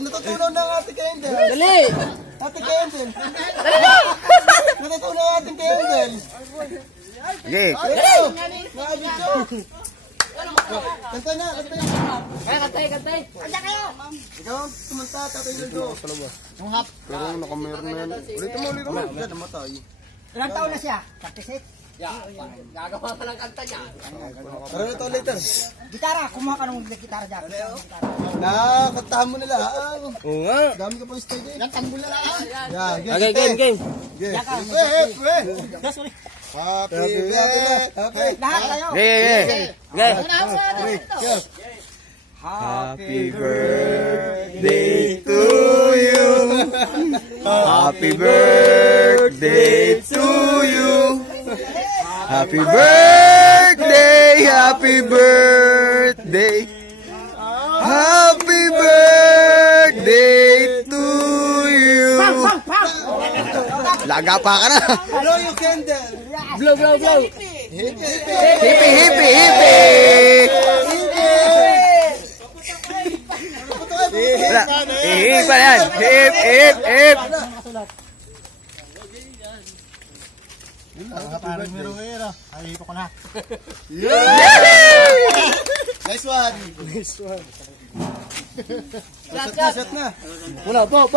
Natutunaw na ang ating Kendall. Dali! Ating Kendall. Natutunaw ang ating Kendall. Sige. Kanta na, kanta na. Kantay. Andiyan kayo! Ikaw, tumanta, tatay Luldo. Pero nakameron na yan. Ulitin mo. Wala, namatay. Ilang taon na siya? 36? Gagawa pa ng kanta niya. Pero ito later. Gitara, kumuha ka ng gitara dyan. Kantahan mo nila. Oo nga. Dami ka pang stage eh. Tambul na lang. Game. Happy birthday. Lahat kayo. Happy birthday to you. Happy birthday to you. Happy birthday, happy birthday. Happy birthday to you. Laga pa ka na. Blow your candle. Blow. Hippie. Wala. Hip pa yan. Hip. Parang meron ngayon ah. Ay, ito ko na. Yay! Nice one. Shot na. Wala, po.